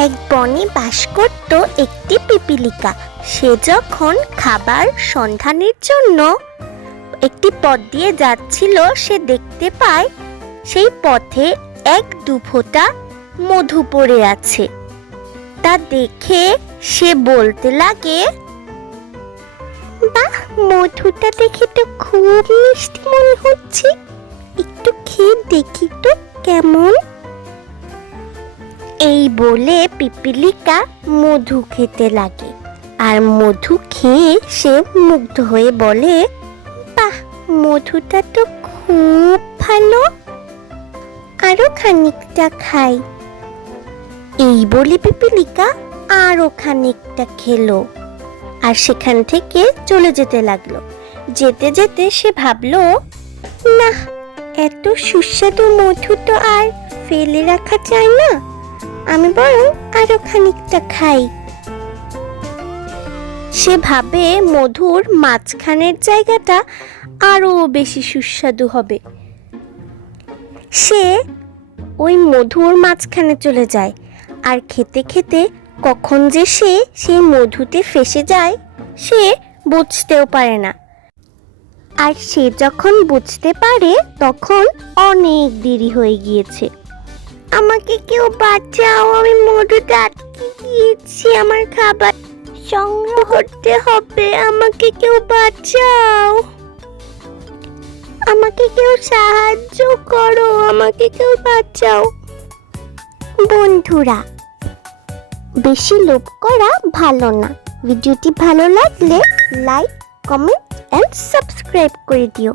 এক বনে বাস করত একটি পিপিলিকা। সে যখন খাবার সন্ধানের জন্য একটি পথ দিয়ে যাচ্ছিল, সে দেখতে পায় সেই পথে এক দুফোঁটা মধু পড়ে আছে। তা দেখে সে বলতে লাগে, বাহ, মধুটা দেখে তো খুব মিষ্টি মনে হচ্ছে, একটু খেয়ে দেখি তো কেমন। এই বলে পিপিলিকা মধু খেতে লাগে, আর মধু খেয়ে সে মুগ্ধ হয়ে বলে, বাহ, মধুটা তো খুব ভালো, আরো খানিকটা খাই। এই বলে পিপিলিকা আরো খানিকটা খেলো, আর সেখান থেকে চলে যেতে লাগলো। যেতে যেতে সে ভাবলো, না, এত সুস্বাদু মধু তো আর ফেলে রাখা যায় না, আমি বরং আরো খানিকটা খাই। সে ভাবে মধুর মাঝখানের জায়গাটা আরো বেশি সুস্বাদু হবে। সে ওই মধুর মাঝখানে চলে যায়, আর খেতে খেতে কখন যে সে সেই মধুতে ফেসে যায় সে বুঝতেও পারে না। আর সে যখন বুঝতে পারে তখন অনেক দেরি হয়ে গিয়েছে। আমাকে কেউ বাঁচাও, আমি মধুতে আটকে গিয়েছি, আমার খাবার সংগ্রহ করতে হবে, আমাকে কেউ বাঁচাও, আমাকে কেউ সাহায্য করো, আমাকে কেউ বাঁচাও। বন্ধুরা, বেশি লোভ করা ভালো না। ভিডিওটি ভালো লাগলে লাইক, কমেন্ট এন্ড সাবস্ক্রাইব করে দিও।